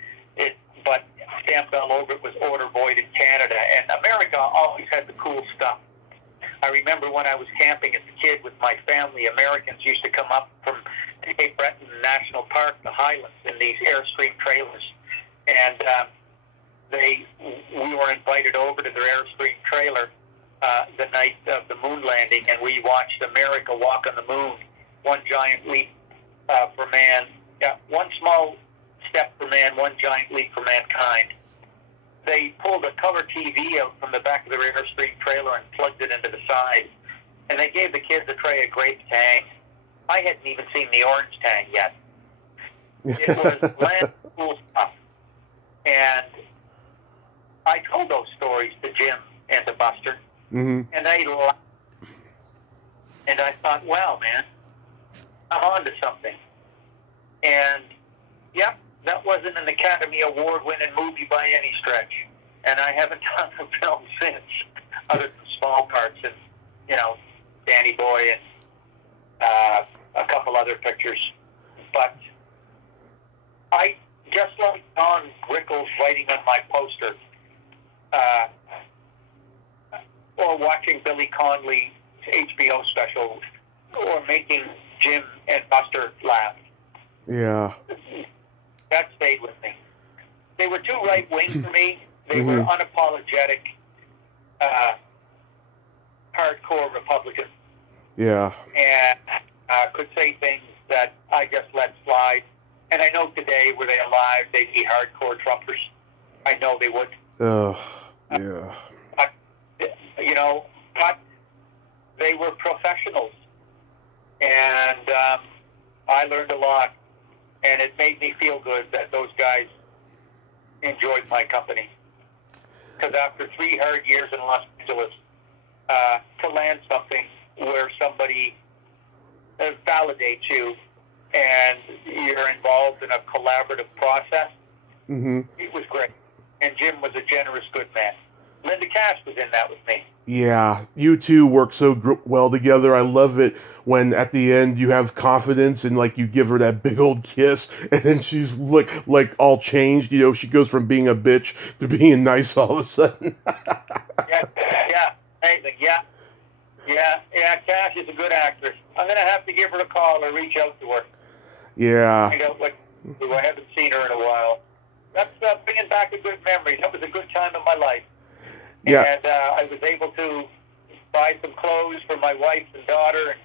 But stamped all over it was Order Void in Canada. And America always had the cool stuff. I remember when I was camping as a kid with my family, Americans used to come up from Cape Breton National Park, the Highlands, in these Airstream trailers. And we were invited over to their Airstream trailer the night of the moon landing, and we watched America walk on the moon, one giant leap for man, Yeah, one small step for man, one giant leap for mankind. They pulled a color TV out from the back of their Airstream trailer and plugged it into the side. And they gave the kids a tray of grape tang. I hadn't even seen the orange tang yet. It was land school stuff. And I told those stories to Jim and to Buster. Mm-hmm. And they laughed. And I thought, wow, man, I'm on to something. And, yep, that wasn't an Academy Award-winning movie by any stretch. And I haven't done a film since, other than small parts and, you know, Danny Boy and a couple other pictures. But I, just like Don Rickles writing on my poster, or watching Billy Connolly's HBO special, or making Jim and Buster laugh. Yeah. That stayed with me. They were too right-wing for me. They were unapologetic, hardcore Republicans. Yeah. And could say things that I just let slide. And I know today, were they alive, they'd be hardcore Trumpers. I know they would. Yeah. But, you know, but they were professionals. And I learned a lot. And it made me feel good that those guys enjoyed my company. Because after 3 hard years in Los Angeles, to land something where somebody validates you and you're involved in a collaborative process, it was great. And Jim was a generous, good man. Linda Cash was in that with me. Yeah, you two work so well together. I love it when at the end you have confidence and like you give her that big old kiss, and then she's like all changed. You know, she goes from being a bitch to being nice all of a sudden. Yeah, amazing. Yeah. Cash is a good actress. I'm gonna have to give her a call or reach out to her. Yeah. I don't I haven't seen her in a while. That's bringing back a good memory. That was a good time in my life. Yeah. And I was able to buy some clothes for my wife and daughter, and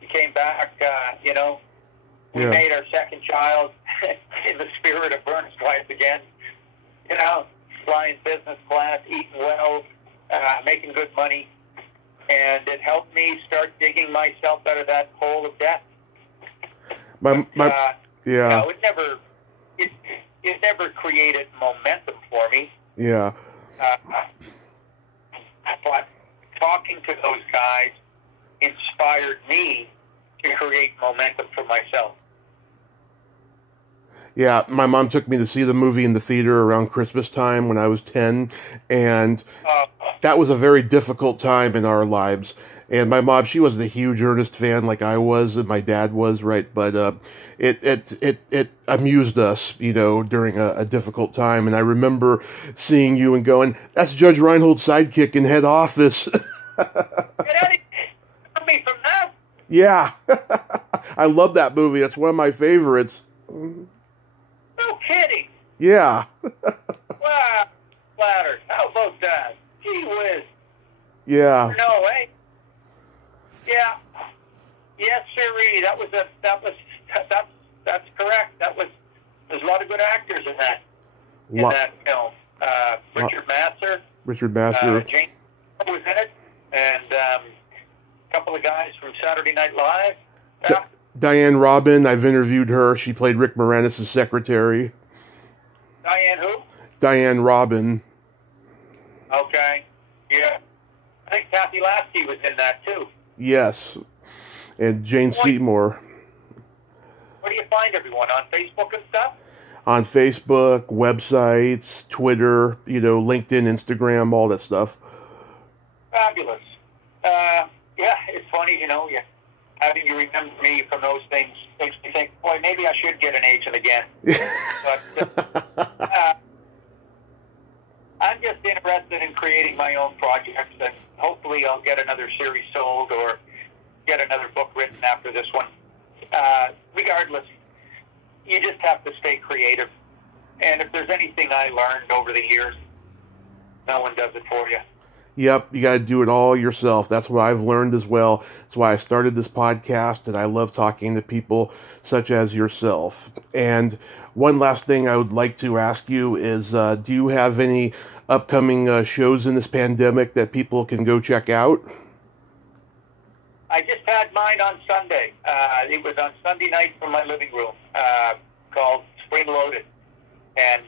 we came back, you know. We made our second child in the spirit of Ernest Rides Again. You know, flying business class, eating well, making good money. And it helped me start digging myself out of that hole of debt. You know, it never created momentum for me. Yeah. But talking to those guys inspired me to create momentum for myself. Yeah, my mom took me to see the movie in the theater around Christmas time when I was 10, and that was a very difficult time in our lives. And my mom, she wasn't a huge Ernest fan like I was and my dad was, right? But it amused us, you know, during a difficult time. And I remember seeing you and going, "That's Judge Reinhold's sidekick in Head Office." Me from that. Yeah, I love that movie. It's one of my favorites. No kidding. Yeah. Wow, flattered. How about that? Gee whiz. Yeah. No, eh? Yeah. Yes, sirree. That's correct. There's a lot of good actors in that film. Richard Masur. Jane was in it, and a couple of guys from Saturday Night Live. Yeah. Diane Robin, I've interviewed her. She played Rick Moranis' secretary. Diane who? Diane Robin. Okay. Yeah. I think Kathy Lasky was in that too. Yes. And Jane Seymour. Where do you find everyone? On Facebook and stuff? On Facebook, websites, Twitter, you know, LinkedIn, Instagram, all that stuff. Fabulous. Yeah, it's funny, you know, having you remember me from those things makes me think, boy, maybe I should get an agent again. But I'm just interested in creating my own projects, and hopefully I'll get another series sold or get another book written after this one. Regardless, you just have to stay creative. And if there's anything I learned over the years, no one does it for you. Yep, you got to do it all yourself. That's what I've learned as well. That's why I started this podcast, and I love talking to people such as yourself. And one last thing I would like to ask you is, do you have any upcoming shows in this pandemic that people can go check out? I just had mine on Sunday. It was on Sunday night from my living room, called Spring Loaded, and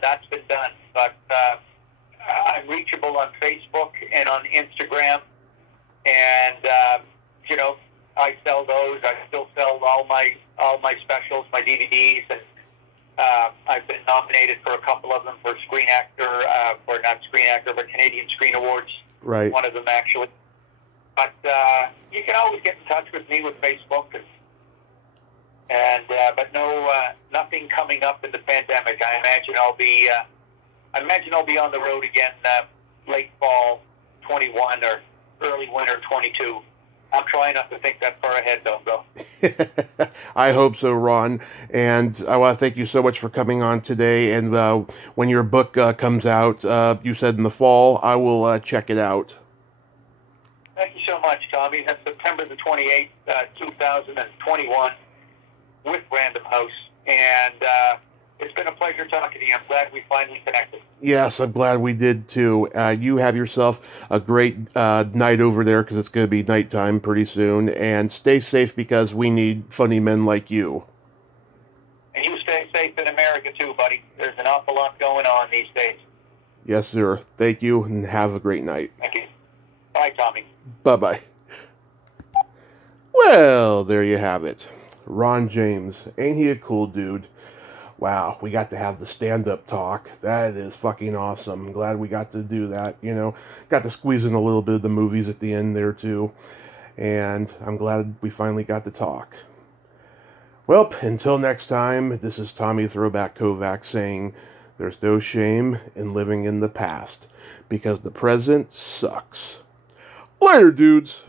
that's been done. But I'm reachable on Facebook and on Instagram, and you know, I sell those. I still sell all my specials, my DVDs, and I've been nominated for a couple of them for Screen Actor, for not Screen Actor, but Canadian Screen Awards. Right. One of them actually. But you can always get in touch with me with Facebook, and but nothing coming up in the pandemic. I imagine I'll be on the road again late fall 21 or early winter 22. I'm trying not to think that far ahead, though. I hope so, Ron. And I want to thank you so much for coming on today. And when your book comes out, you said in the fall, I will check it out. Thank you so much, Tommy. That's September the 28th, 2021, with Random House. And it's been a pleasure talking to you. I'm glad we finally connected. Yes, I'm glad we did, too. You have yourself a great night over there, because it's going to be nighttime pretty soon. And stay safe, because we need funny men like you. And you stay safe in America, too, buddy. There's an awful lot going on these days. Yes, sir. Thank you, and have a great night. Thank you. Bye, Tommy. Bye-bye. Well, there you have it. Ron James. Ain't he a cool dude? Wow, we got to have the stand-up talk. That is fucking awesome. I'm glad we got to do that, you know. Got to squeeze in a little bit of the movies at the end there, too. And I'm glad we finally got to talk. Well, until next time, this is Tommy Throwback Kovac saying, there's no shame in living in the past, because the present sucks. Later, dudes!